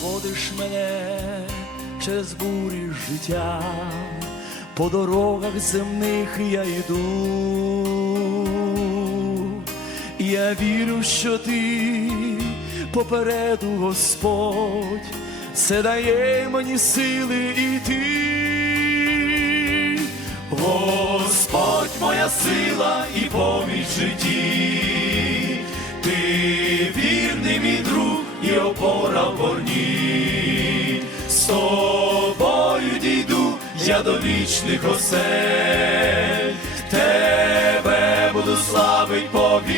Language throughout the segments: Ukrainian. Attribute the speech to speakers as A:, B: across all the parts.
A: проводиш мене через бурі життя, по дорогах земних я йду. Я вірю, що ти попереду Господь, це дає мені сили йти. Господь моя сила і поміч житті, і опора в борні. З тобою дійду я до вічних осель, тебе буду славить повік.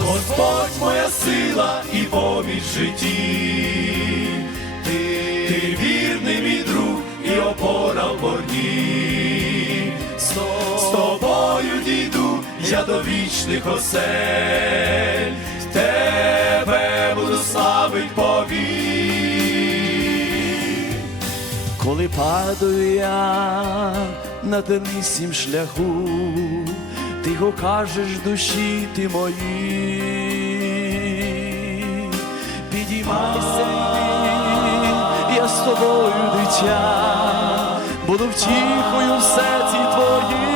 A: Господь моя сила і поміч житті, ти, ти вірний мій друг і опора в борні. З тобою дійду я до вічних осель, Коли падаю я на тернистім шляху, ти кажеш душі ти мої, підіймайся, я з тобою дитя, буду втіхою в серці твоїм.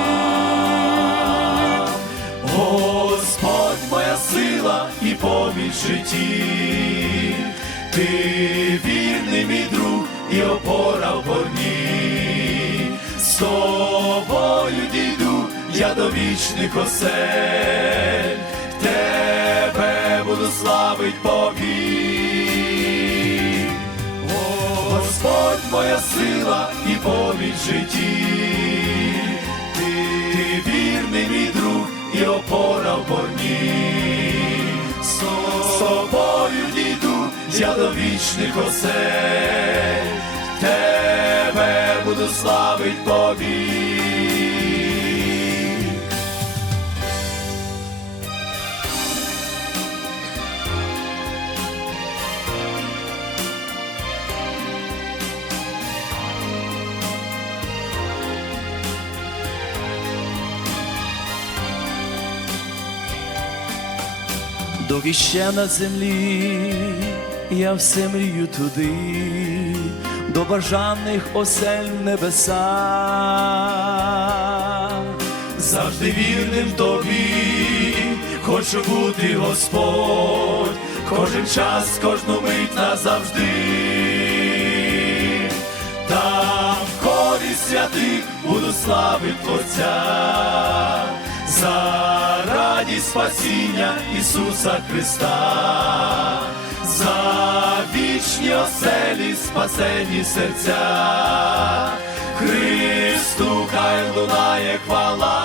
A: Господь моя сила і поміч житті, ти вірний мій друг і опора в борні. З тобою дійду я до вічних осель, тебе буду славить повік. Господь моя сила і поміч житті, ти, ти вірний мій друг і опора в борні. З тобою дійду я до вічних осель, буду славить повік. Доки ще на землі я все мрію туди, до бажаних осель небеса, завжди вірним тобі, хочу бути Господь, кожен час, кожну мить назавжди. Там в хорі святих буду славити Творця. За радість спасіння Ісуса Христа, за вічні оселі спасені серця, Христу хай лунає хвала.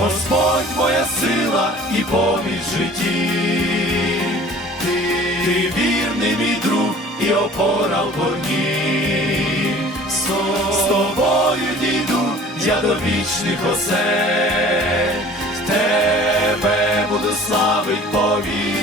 A: Господь моя сила і поміч житті, ти, ти вірний мій друг і опора в борні. З тобою дійду я до вічних осель, тебе буду славить повік.